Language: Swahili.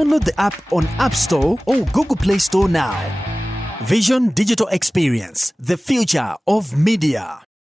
Download the app on App Store or Google Play Store now. Vision Digital Experience, the future of media.